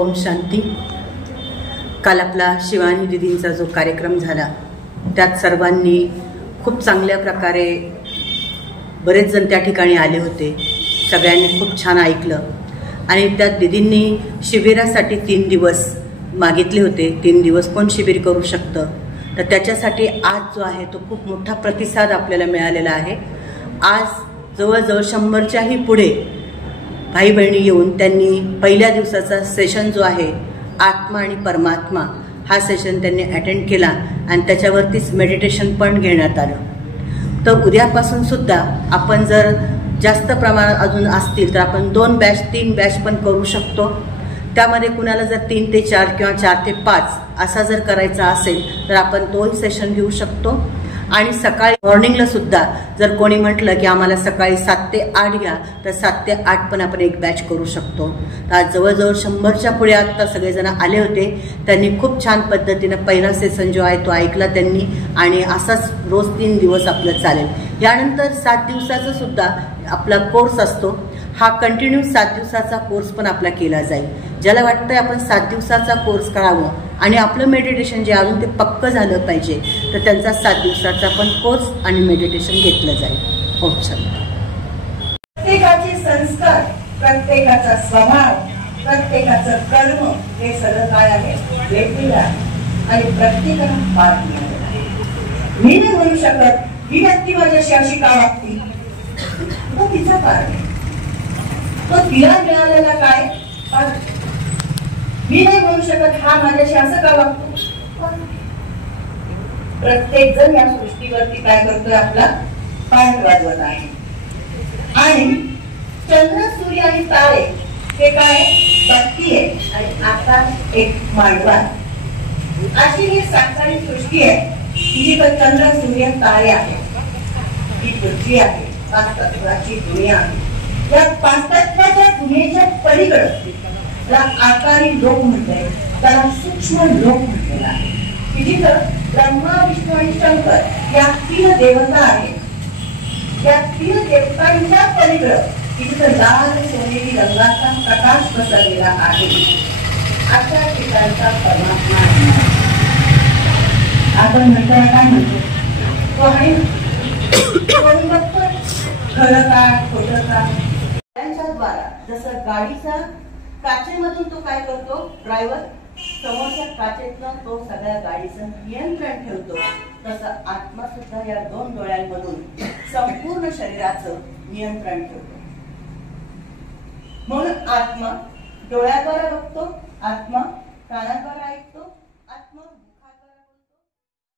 ओम शांती। काल आपला शिवानी दीदींचा जो कार्यक्रम झाला त्यात सर्वांनी खूप चांगल्या प्रकारे, बरेच जण त्या ठिकाणी आले होते, सगळ्यांनी खूप छान ऐकलं आणि त्यात दीदींनी शिबिरासाठी 3 दिवस मागितले होते। 3 दिवस कोण शिबिर करू शकतं, तर त्याच्यासाठी आज जो आहे तो खूप मोठा प्रतिसाद आपल्याला मिळालेला आहे। आज जवळजवळ 100च्याही पुढे भाई बहिणी येऊन त्यांनी पहिल्या दिवसाचा सेशन जो आहे आत्मा आणि परमात्मा हा सेशन त्यांनी अटेंड केला आणि त्याच्यावरतीच मेडिटेशन पण घेण्यात आलं। तर उद्यापासून सुद्धा आपण जर जास्त प्रमाणात अजून असतील तर आपण 2 बॅच 3 बॅच पण करू शकतो। त्यामध्ये कुणाला जर 3 ते 4 किंवा 4 ते 5 असा जर करायचा असेल तर आपण तोही सेशन घेऊ शकतो। आणि सकाळी मॉर्निंगला सुद्धा जर कोणी म्हटलं की आम्हाला सकाळी 7 ते 8 घ्या तर 7 ते 8 पण आपण एक बॅच करू शकतो। तर आज जवळजवळ 100च्या पुढे आता सगळेजण आले होते। त्यांनी खूप छान पद्धतीनं पहिला सेशन जो आहे तो ऐकला त्यांनी आणि असाच रोज 3 दिवस आपलं चालेल। यानंतर 7 दिवसाचा सुद्धा आपला कोर्स असतो। हा कंटिन्यू 7 दिवसाचा कोर्स पण आपला केला जाईल। ज्याला वाटतंय आपण 7 दिवसाचा कोर्स करावं आणि आपलं मेडिटेशन जे अजून ते पक्क झालं पाहिजे तर त्यांचा 7 दिवसाचा पण कोर्स आणि मेडिटेशन घेतलं जाईल। ओम शांती। प्रत्येकाचे संस्कार, प्रत्येकाचा स्वभाव, प्रत्येकाचं कर्म हे सगळं काय आहे वेगवेगळं आहे आणि प्रत्येकाला पाठ मिळालेला आहे। मी नाही म्हणू शकत ही व्यक्ती माझ्याशी अशी का वागते, तो तिचा कारण आहे, तो तिला मिळालेला काय पाठ। मी नाही म्हणू शकत हा माझ्याशी असं का वागतो। प्रत्येक जण या सृष्टीवरती काय करतोय आपला पाठ वाजवत आहे। आणि चंद्र सूर्य आणि तारे हे काय बत्ती आहे आणि आकाश एक मांडवा। अशी ही साकारी सृष्टी आहे जिथे चंद्र सूर्य तारे आहेत, ही पृथ्वी आहे, 5 तत्वाची दुनिया आहे। या 5 तत्वाच्या दुनियेच्या पलीकडे त्याला आकारी लोक म्हणते, त्याला सूक्ष्म लोक म्हटलेला आहे की जिथं ब्रह्मा विष्णू आणि शंकर या 3 देवता आहेत। या 3 देवतांच्या पलीकडं तिथं लाल सोनेरी रंगाचा प्रकाश पसरलेला आहे। अशा ठिकाणचा परमात्मा आहे। आपण म्हणताना काय म्हणतो तो आहे खरं काय खोटं काय। त्यांच्या द्वारा जसं गाडीचा काचेमधून तो काय करतो, ड्रायव्हर समोरच्या काचेतनं तो सगळ्या गाडीचं नियंत्रण ठेवतो, तसं आत्मा सुद्धा या 2 डोळ्यांमधून संपूर्ण शरीराचं नियंत्रण ठेवतो। म्हणून आत्मा डोळ्याद्वारे बघतो, आत्मा कानाद्वारे ऐकतो, आत्मा